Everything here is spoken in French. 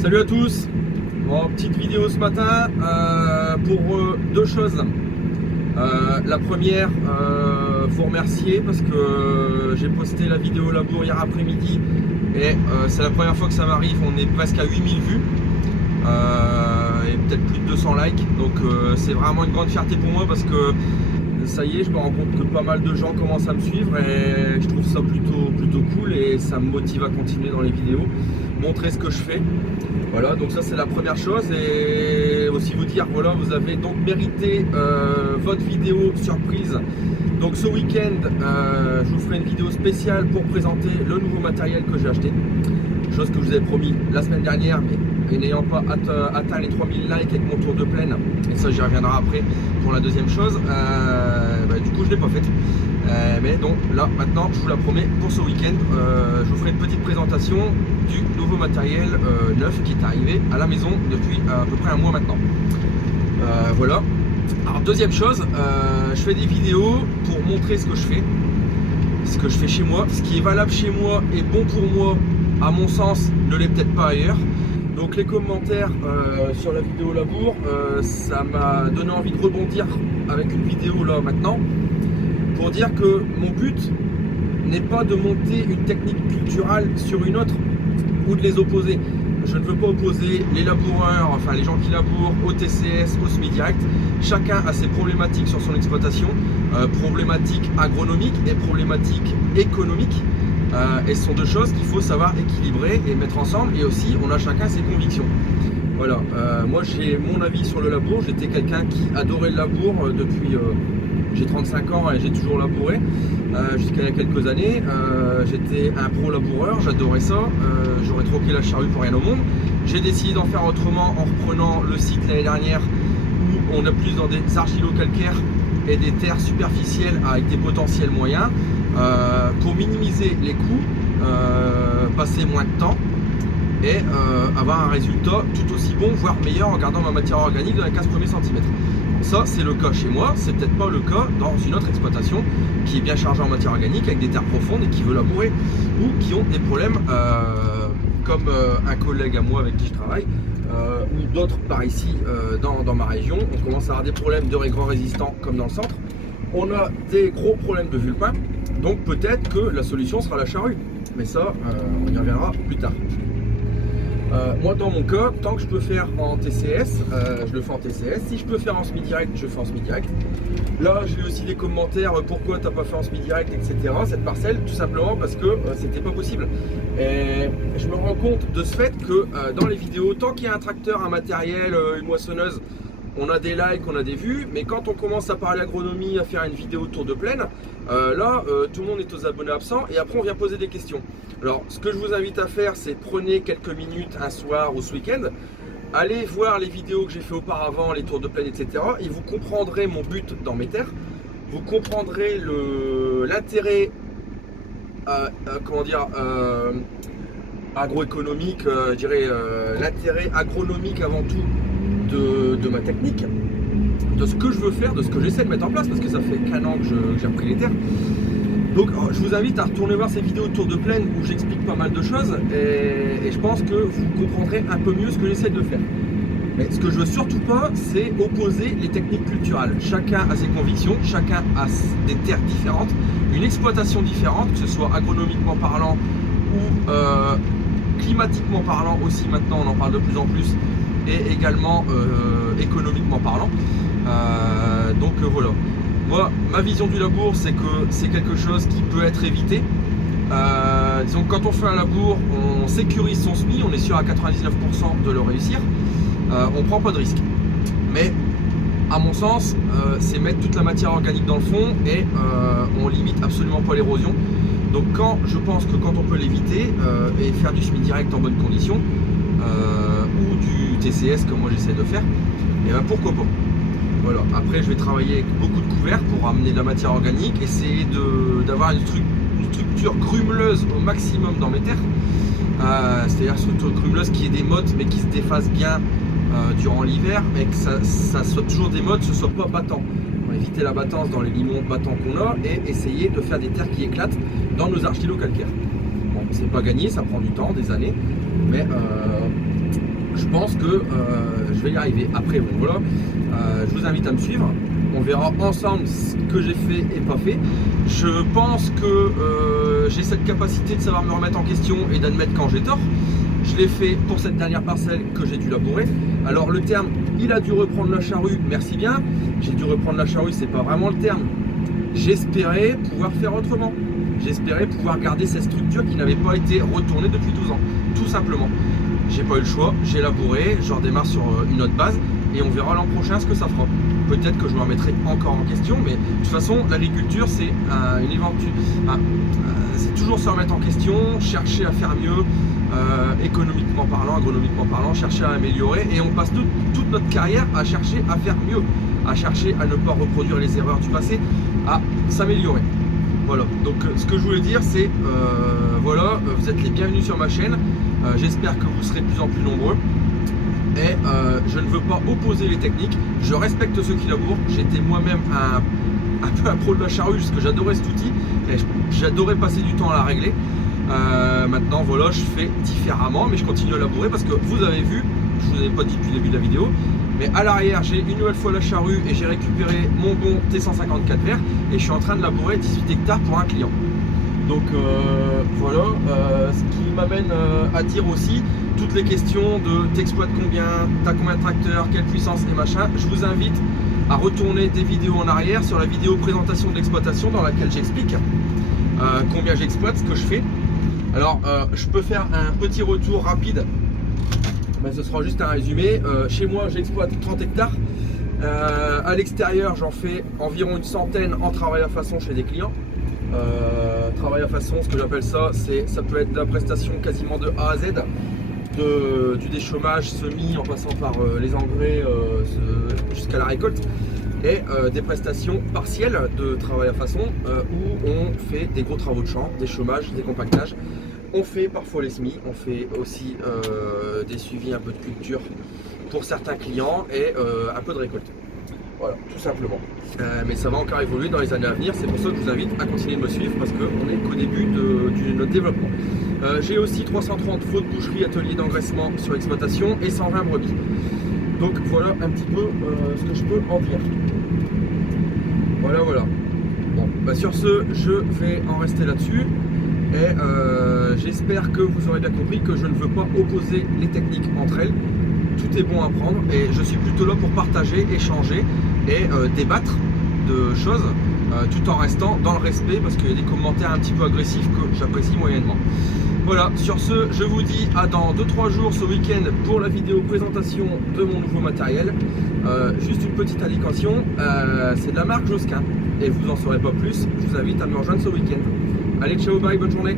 Salut à tous. Bon, petite vidéo ce matin pour deux choses. La première, vous remercier parce que j'ai posté la vidéo labour hier après-midi et c'est la première fois que ça m'arrive. On est presque à 8000 vues et peut-être plus de 200 likes. Donc c'est vraiment une grande fierté pour moi parce que ça y est, je me rends compte que pas mal de gens commencent à me suivre et je trouve ça plutôt cool et ça me motive à continuer dans les vidéos, montrer ce que je fais. Voilà, donc ça c'est la première chose et aussi vous dire, voilà, vous avez donc mérité votre vidéo surprise. Donc ce week-end, je vous ferai une vidéo spéciale pour présenter le nouveau matériel que j'ai acheté. Chose que je vous avais promis la semaine dernière, mais n'ayant pas atteint les 3000 likes avec mon tour de plaine, et ça j'y reviendrai après pour la deuxième chose, du coup je ne l'ai pas faite. Mais donc là maintenant je vous la promets pour ce week-end, je vous ferai une petite présentation du nouveau matériel neuf qui est arrivé à la maison depuis à peu près un mois maintenant. Voilà. Alors deuxième chose, je fais des vidéos pour montrer ce que je fais chez moi, ce qui est valable chez moi et bon pour moi à mon sens ne l'est peut-être pas ailleurs. Donc les commentaires sur la vidéo labour, ça m'a donné envie de rebondir avec une vidéo là maintenant pour dire que mon but n'est pas de monter une technique culturelle sur une autre ou de les opposer. Je ne veux pas opposer les laboureurs, enfin les gens qui labourent au TCS, au semi-direct. Chacun a ses problématiques sur son exploitation, problématiques agronomiques et problématiques économiques. Et ce sont deux choses qu'il faut savoir équilibrer et mettre ensemble, et aussi on a chacun ses convictions. Voilà, moi j'ai mon avis sur le labour. J'étais quelqu'un qui adorait le labour depuis j'ai 35 ans et j'ai toujours labouré jusqu'à il y a quelques années. J'étais un pro laboureur, j'adorais ça, j'aurais troqué la charrue pour rien au monde. J'ai décidé d'en faire autrement en reprenant le site l'année dernière où on est plus dans des argilo-calcaires et des terres superficielles avec des potentiels moyens. Pour minimiser les coûts, passer moins de temps et avoir un résultat tout aussi bon, voire meilleur en gardant ma matière organique dans les 15 premiers centimètres. Ça c'est le cas chez moi, c'est peut-être pas le cas dans une autre exploitation qui est bien chargée en matière organique avec des terres profondes et qui veut labourer ou qui ont des problèmes comme un collègue à moi avec qui je travaille ou d'autres par ici dans ma région. On commence à avoir des problèmes de grands résistants comme dans le centre. On a des gros problèmes de vulpin, donc peut-être que la solution sera la charrue. Mais ça, on y reviendra plus tard. Moi, dans mon cas, tant que je peux faire en TCS, je le fais en TCS. Si je peux faire en semi-direct, je fais en semi-direct. Là, j'ai aussi des commentaires, pourquoi t'as pas fait en semi-direct, etc. Cette parcelle, tout simplement parce que c'était pas possible. Et je me rends compte de ce fait que dans les vidéos, tant qu'il y a un tracteur, un matériel, une moissonneuse, on a des likes, on a des vues, mais quand on commence à parler agronomie, à faire une vidéo tour de plaine, là, tout le monde est aux abonnés absents et après on vient poser des questions. Alors, ce que je vous invite à faire, c'est prenez quelques minutes un soir ou ce week-end, allez voir les vidéos que j'ai fait auparavant, les tours de plaine, etc. et vous comprendrez mon but dans mes terres, vous comprendrez l'intérêt, agroéconomique, je dirais l'intérêt agronomique avant tout de ma technique, de ce que je veux faire, de ce que j'essaie de mettre en place, parce que ça fait qu'un an que j'ai repris les terres. Donc je vous invite à retourner voir ces vidéos de tour de plaine où j'explique pas mal de choses et je pense que vous comprendrez un peu mieux ce que j'essaie de faire. Mais ce que je veux surtout pas, c'est opposer les techniques culturelles. Chacun a ses convictions, chacun a des terres différentes, une exploitation différente, que ce soit agronomiquement parlant ou climatiquement parlant aussi. Maintenant on en parle de plus en plus, et également économiquement parlant. Donc voilà. Moi, ma vision du labour, c'est que c'est quelque chose qui peut être évité. Disons que quand on fait un labour, on sécurise son semis, on est sûr à 99% de le réussir. On prend pas de risque. Mais à mon sens, c'est mettre toute la matière organique dans le fond et on limite absolument pas l'érosion. Donc je pense que quand on peut l'éviter et faire du semi-direct en bonnes conditions ou du TCS comme moi j'essaie de faire, et ben pourquoi pas. Voilà. Après je vais travailler avec beaucoup de couverts pour amener de la matière organique, essayer d'avoir une structure grumeleuse au maximum dans mes terres, c'est-à-dire une structure grumeleuse qui ait des mottes mais qui se défasse bien durant l'hiver et que ça soit toujours des mottes, ce soit pas battant. On va éviter la battance dans les limons battants qu'on a et essayer de faire des terres qui éclatent dans nos argilo-calcaires. Bon, c'est pas gagné, ça prend du temps, des années, mais je pense que je vais y arriver. Après, bon voilà, je vous invite à me suivre. On verra ensemble ce que j'ai fait et pas fait. Je pense que j'ai cette capacité de savoir me remettre en question et d'admettre quand j'ai tort. Je l'ai fait pour cette dernière parcelle que j'ai dû labourer. Alors le terme, il a dû reprendre la charrue, merci bien. J'ai dû reprendre la charrue, c'est pas vraiment le terme. J'espérais pouvoir faire autrement. J'espérais pouvoir garder cette structure qui n'avait pas été retournée depuis 12 ans. Tout simplement. J'ai pas eu le choix, j'ai labouré, je redémarre sur une autre base et on verra l'an prochain ce que ça fera. Peut-être que je me remettrai encore en question, mais de toute façon, l'agriculture, c'est une éventuelle. C'est toujours se remettre en question, chercher à faire mieux, économiquement parlant, agronomiquement parlant, chercher à améliorer, et on passe toute notre carrière à chercher à faire mieux, à chercher à ne pas reproduire les erreurs du passé, à s'améliorer. Voilà, donc ce que je voulais dire, c'est voilà, vous êtes les bienvenus sur ma chaîne. J'espère que vous serez de plus en plus nombreux. Et je ne veux pas opposer les techniques, je respecte ceux qui labourent. J'étais moi-même un peu un pro de la charrue parce que j'adorais cet outil et j'adorais passer du temps à la régler. Maintenant voilà, je fais différemment, mais je continue à labourer parce que vous avez vu, je vous avais pas dit depuis le début de la vidéo, mais à l'arrière j'ai une nouvelle fois la charrue et j'ai récupéré mon bon T154 vert et je suis en train de labourer 18 hectares pour un client. Donc voilà, ce qui m'amène à dire aussi toutes les questions de t'exploites combien, t'as combien de tracteurs, quelle puissance et machin. Je vous invite à retourner des vidéos en arrière sur la vidéo présentation de l'exploitation dans laquelle j'explique combien j'exploite, ce que je fais. Alors je peux faire un petit retour rapide, mais ce sera juste un résumé. Chez moi j'exploite 30 hectares. À l'extérieur j'en fais environ une centaine en travail à façon chez des clients. Travail à façon, ce que j'appelle ça, ça peut être de la prestation quasiment de A à Z, du déchômage semis en passant par les engrais jusqu'à la récolte, et des prestations partielles de travail à façon où on fait des gros travaux de champ, des chômages, des compactages. On fait parfois les semis, on fait aussi des suivis, un peu de culture pour certains clients et un peu de récolte. Voilà, tout simplement. Mais ça va encore évoluer dans les années à venir, c'est pour ça que je vous invite à continuer de me suivre parce qu'on n'est qu'au début de notre développement. J'ai aussi 330 faux de boucherie, atelier d'engraissement sur exploitation et 120 brebis. Donc voilà un petit peu ce que je peux en dire. Voilà. Bon, bah sur ce, je vais en rester là-dessus. Et j'espère que vous aurez bien compris que je ne veux pas opposer les techniques entre elles. Tout est bon à prendre et je suis plutôt là pour partager, échanger et débattre de choses tout en restant dans le respect parce qu'il y a des commentaires un petit peu agressifs que j'apprécie moyennement. Voilà, sur ce, je vous dis à dans 2-3 jours ce week-end pour la vidéo présentation de mon nouveau matériel. Juste une petite indication, c'est de la marque Josquin et vous en saurez pas plus, je vous invite à me rejoindre ce week-end. Allez, ciao, bye, bonne journée.